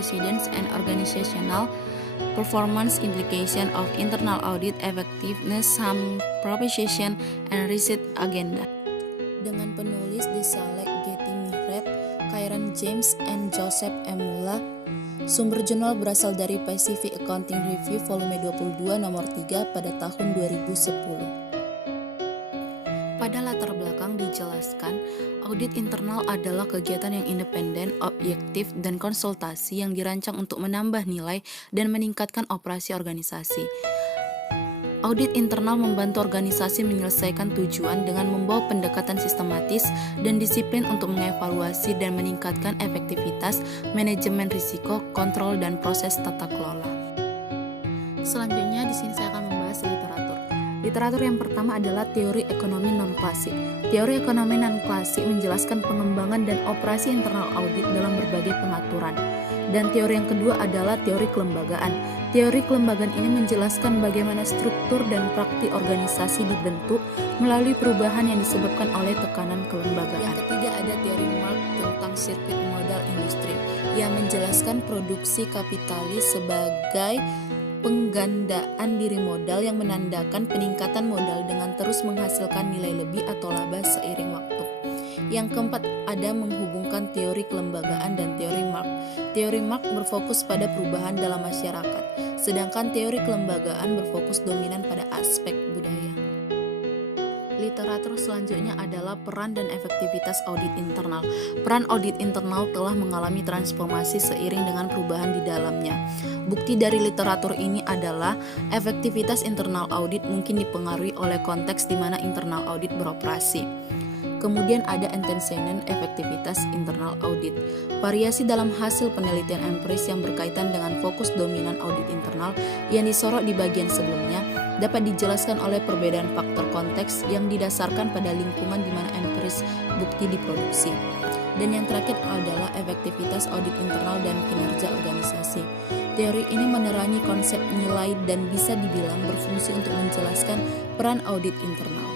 antecedents and organizational performance implication of internal audit effectiveness, some proposition, and research agenda. Dengan penulis Desalek, Getty Mihret, Kieran James, and Joseph Emula. Sumber jurnal berasal dari Pacific Accounting Review volume 22 nomor 3 pada tahun 2010. Pada latar belakang dijelaskan, audit internal adalah kegiatan yang independen, objektif, dan konsultasi yang dirancang untuk menambah nilai dan meningkatkan operasi organisasi. Audit internal membantu organisasi menyelesaikan tujuan dengan membawa pendekatan sistematis dan disiplin untuk mengevaluasi dan meningkatkan efektivitas, manajemen risiko, kontrol, dan proses tata kelola. Selanjutnya di sini saya akan membahas literatur. Literatur yang pertama adalah teori ekonomi non-klasik. Teori ekonomi non-klasik menjelaskan pengembangan dan operasi internal audit dalam berbagai pengaturan. Dan teori yang kedua adalah teori kelembagaan. Teori kelembagaan ini menjelaskan bagaimana struktur dan praktik organisasi dibentuk melalui perubahan yang disebabkan oleh tekanan kelembagaan. Yang ketiga ada teori Marx tentang sirkuit modal industri yang menjelaskan produksi kapitalis sebagai penggandaan diri modal yang menandakan peningkatan modal dengan terus menghasilkan nilai lebih atau laba seiring waktu. Yang keempat ada menghubungkan teori kelembagaan dan teori Marx. Teori Marx berfokus pada perubahan dalam masyarakat, sedangkan teori kelembagaan berfokus dominan pada aspek budaya. Literatur selanjutnya adalah peran dan efektivitas audit internal. Peran audit internal telah mengalami transformasi seiring dengan perubahan di dalamnya. Bukti dari literatur ini adalah efektivitas internal audit mungkin dipengaruhi oleh konteks di mana internal audit beroperasi. Kemudian ada antecedent efektivitas internal audit. Variasi dalam hasil penelitian empiris yang berkaitan dengan fokus dominan audit internal yang disorot di bagian sebelumnya dapat dijelaskan oleh perbedaan faktor konteks yang didasarkan pada lingkungan di mana empiris bukti diproduksi. Dan yang terakhir adalah efektivitas audit internal dan kinerja organisasi. Teori ini menerangi konsep nilai dan bisa dibilang berfungsi untuk menjelaskan peran audit internal.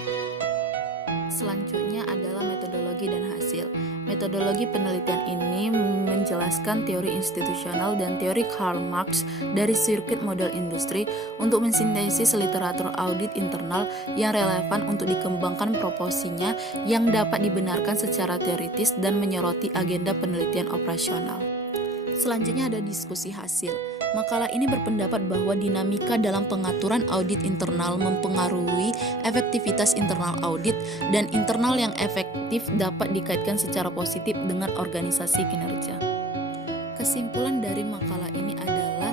Selanjutnya adalah metodologi dan hasil. Metodologi penelitian ini menjelaskan teori institusional dan teori Karl Marx dari sirkuit model industri untuk mensintesis literatur audit internal yang relevan untuk dikembangkan proporsinya yang dapat dibenarkan secara teoritis dan menyoroti agenda penelitian operasional. Selanjutnya ada diskusi hasil. Makalah ini berpendapat bahwa dinamika dalam pengaturan audit internal mempengaruhi efektivitas internal audit dan internal yang efektif dapat dikaitkan secara positif dengan organisasi kinerja. Kesimpulan dari makalah ini adalah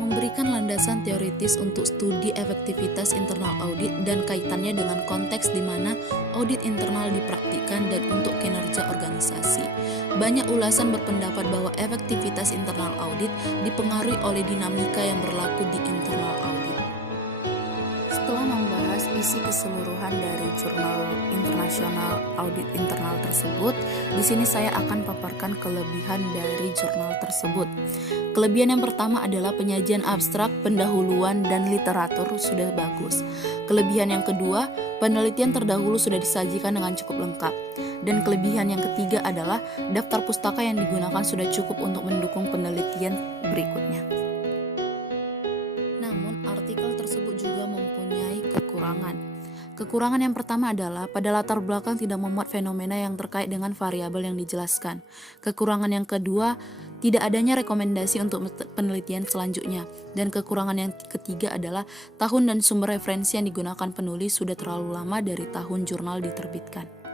memberikan landasan teoritis untuk studi efektivitas internal audit dan kaitannya dengan konteks di mana audit internal dipraktikkan dan untuk kinerja organisasi. Banyak ulasan berpendapat bahwa efektivitas internal audit dipengaruhi oleh dinamika yang berlaku di internal audit. Setelah membahas isi keseluruhan dari jurnal internasional audit internal tersebut, di sini saya akan paparkan kelebihan dari jurnal tersebut. Kelebihan yang pertama adalah penyajian abstrak, pendahuluan, dan literatur sudah bagus. Kelebihan yang kedua, penelitian terdahulu sudah disajikan dengan cukup lengkap. Dan kelebihan yang ketiga adalah daftar pustaka yang digunakan sudah cukup untuk mendukung penelitian berikutnya. Namun, artikel tersebut juga mempunyai kekurangan. Kekurangan yang pertama adalah pada latar belakang tidak memuat fenomena yang terkait dengan variabel yang dijelaskan. Kekurangan yang kedua, tidak adanya rekomendasi untuk penelitian selanjutnya. Dan kekurangan yang ketiga adalah tahun dan sumber referensi yang digunakan penulis sudah terlalu lama dari tahun jurnal diterbitkan.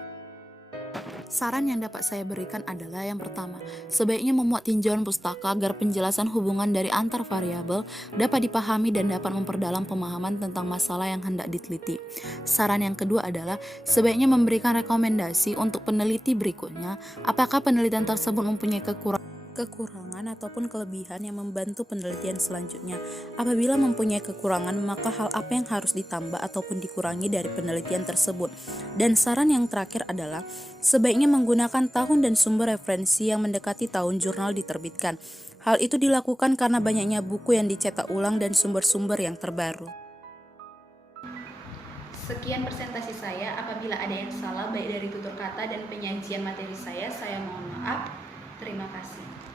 Saran yang dapat saya berikan adalah yang pertama, sebaiknya memuat tinjauan pustaka agar penjelasan hubungan dari antar variabel dapat dipahami dan dapat memperdalam pemahaman tentang masalah yang hendak diteliti. Saran yang kedua adalah sebaiknya memberikan rekomendasi untuk peneliti berikutnya apakah penelitian tersebut mempunyai kekurangan ataupun kelebihan yang membantu penelitian selanjutnya. Apabila mempunyai kekurangan, maka hal apa yang harus ditambah ataupun dikurangi dari penelitian tersebut. Dan saran yang terakhir adalah sebaiknya menggunakan tahun dan sumber referensi yang mendekati tahun jurnal diterbitkan. Hal itu dilakukan karena banyaknya buku yang dicetak ulang dan sumber-sumber yang terbaru. Sekian presentasi saya. Apabila ada yang salah baik dari tutur kata dan penyajian materi saya mohon maaf. Terima kasih.